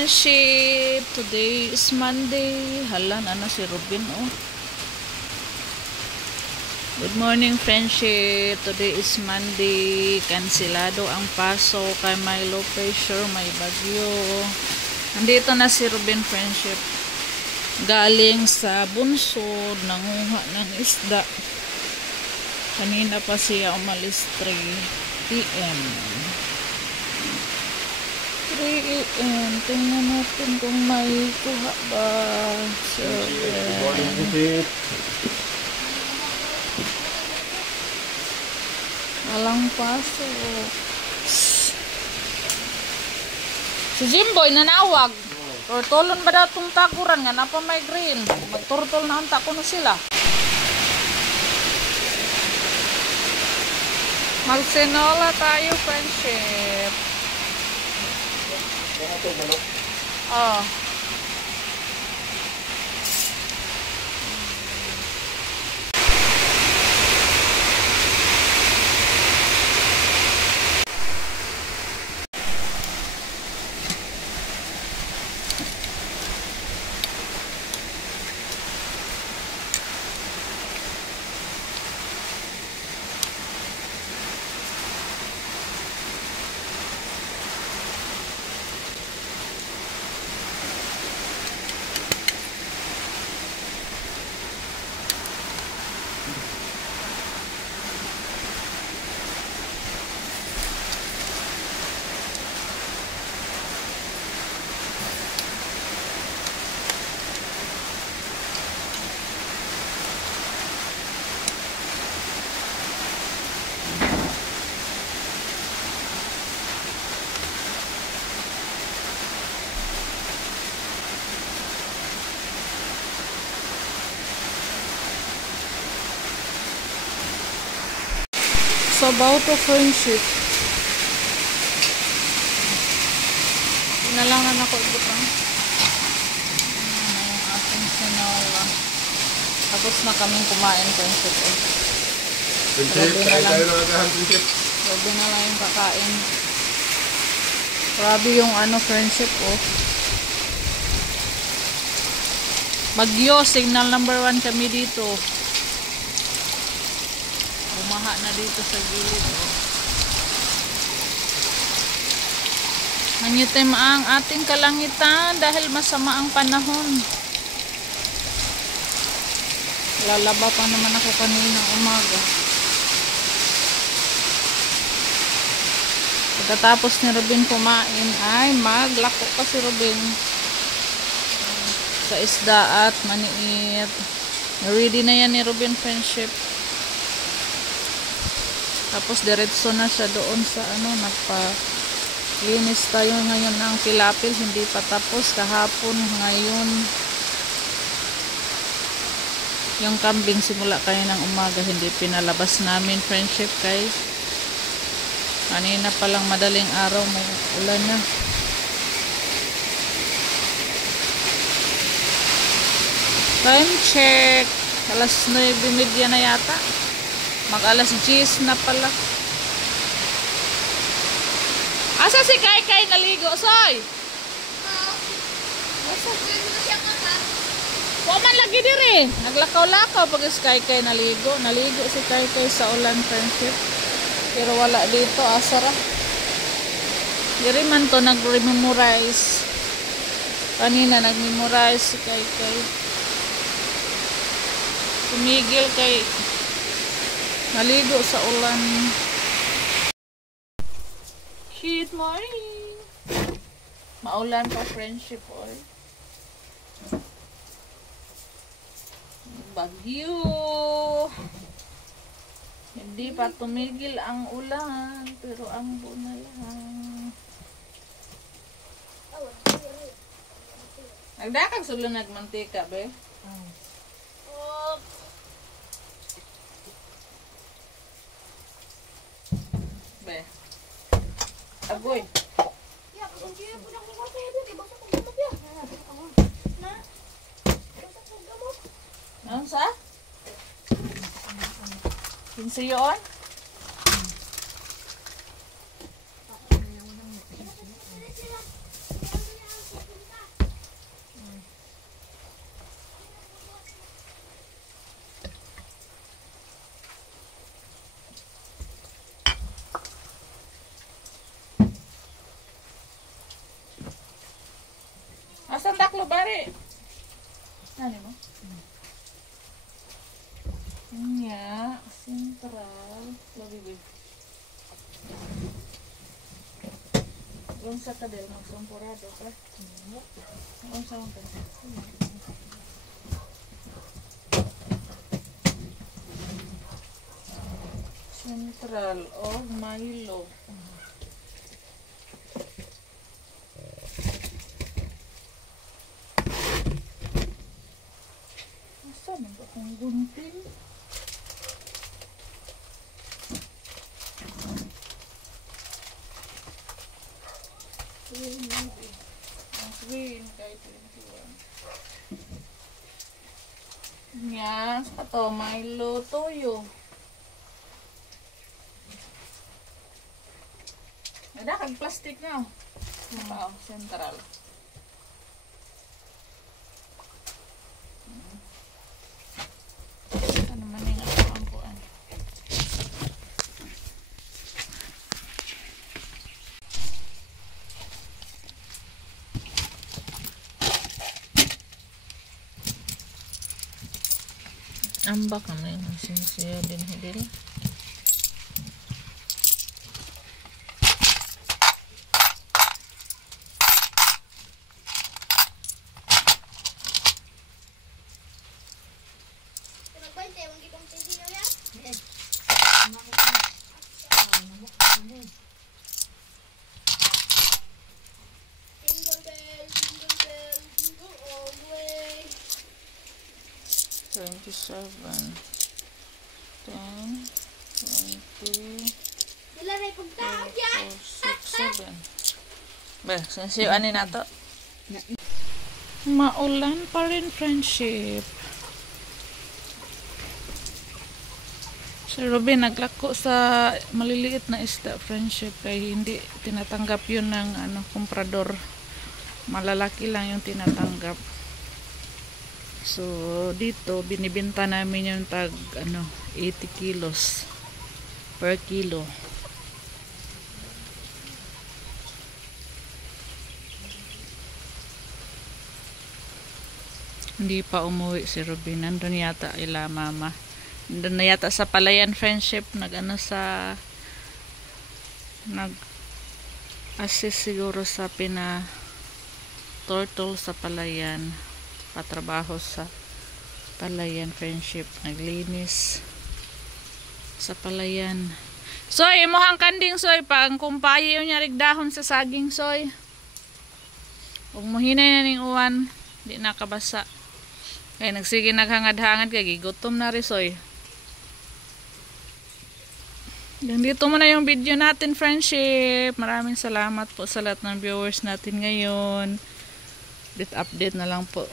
friendship. Today is Monday. Hala na si Robin, oh. Good morning, friendship. Today is Monday. Kansilado ang paso kay may low pressure, may bagyo. Nandito na si Robin, friendship. Galing sa bunsod, nanguha ng isda. Kanina pa siya umalis 3 PM. 3 AM. Tingnan natin kung may kuha ba. So, walang paso. Si Jimboy nanawag. Turtolon ba daw itong taguran nga? Napa may green. Magturtol na ang tako na sila. Magsinola tayo, friendship. Oh. About to friendship. Pinalangan ako ibutang. Yung ating sinola. Tapos na kaming kumain, friendship. Friendship, kain tayo na agahan, friendship. Grabe na lang yung kakain. Grabe yung friendship, oh. Bagyo, signal number 1 kami dito. Bumaha na dito sa gilid, oh. Nangitim ang ating kalangitan dahil masama ang panahon. Lalaba pa naman ako kaninang umaga. Pagkatapos ni Robin kumain ay maglako pa si Robin sa isda at maniit. Ready na yan ni Robin, friendship. Tapos diretso na siya doon sa nagpa-linis tayo ngayon ng tilapil, hindi pa tapos kahapon. Ngayon yung kambing simula kayo ng umaga hindi pinalabas namin, friendship, kay kanina pa lang madaling araw may ulan na. Time check, alas 9:30 na yata. Mag-alas 10 na pala. Asa si Kai naligo, Soy? Asa? Waman lagi diri. Naglakaw-lakaw pag si Kai naligo. Naligo si Kai sa ulan, friendship. Pero wala dito, asara. Diri man to nag-memorize. Kanina nag-memorize si Kai. Tumigil kay naligo sa ulan. Good morning. Maulan pa, friendship, oy. Bagyo. Hindi pa tumigil ang ulan, pero ang na lang. Nagdakag sulo nagmantika, be? Be. Agoy. Ya, kasi po na ko sa ito, di ba sa paggamot ya? Na. Sa paggamot. Ano sa? Kinsa yun? Ari! Ano mo? Nya, sentral. Labi. Yung sa kadel, magsumpurado ka. Ang saan ka? Central of Milo. Saan ba kung gunting? Ang green kay 21. Yan, sa to, Milo toyo. Ada kag plastic na. Oh, central. Ano man yung ang kuan. Ambak kami ng sinsiya din hidil. Seven, 10, 20, 4, 6, 7. Bah, sensiyuan ni nato. Maulan pa rin, friendship. Si Robin naglako sa maliliit na isda, friendship, kaya hindi tinatanggap yun ng komprador. Malalaki lang yung tinatanggap. So, dito, binibenta namin yung tag, 80 kilos per kilo. Hindi pa umuwi si Robin. Nandun yata ila mama. Nandun na yata sa Palayan, friendship. Nag-assist siguro sa turtle sa Palayan. Patrabaho sa Palayan, friendship. Naglinis sa Palayan. Soy, imuhang kanding, soy. Pang kumpayo niya rigdahon sa saging, soy. Huwag mo hinay na ning uwan. Di nakabasa. Kaya nagsige naghangad-hangad kaya gigutom na rin, soy. Dito mo na yung video natin, friendship. Maraming salamat po sa lahat ng viewers natin ngayon. Update na lang po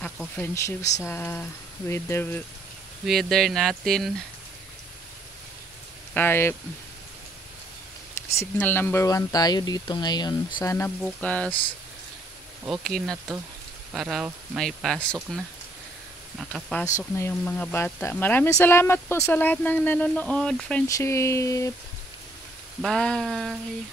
ako, friendship, sa weather natin. Kaya signal number 1 tayo dito ngayon. Sana bukas okay na to para may pasok na. Makapasok na yung mga bata. Maraming salamat po sa lahat ng nanonood, friendship. Bye!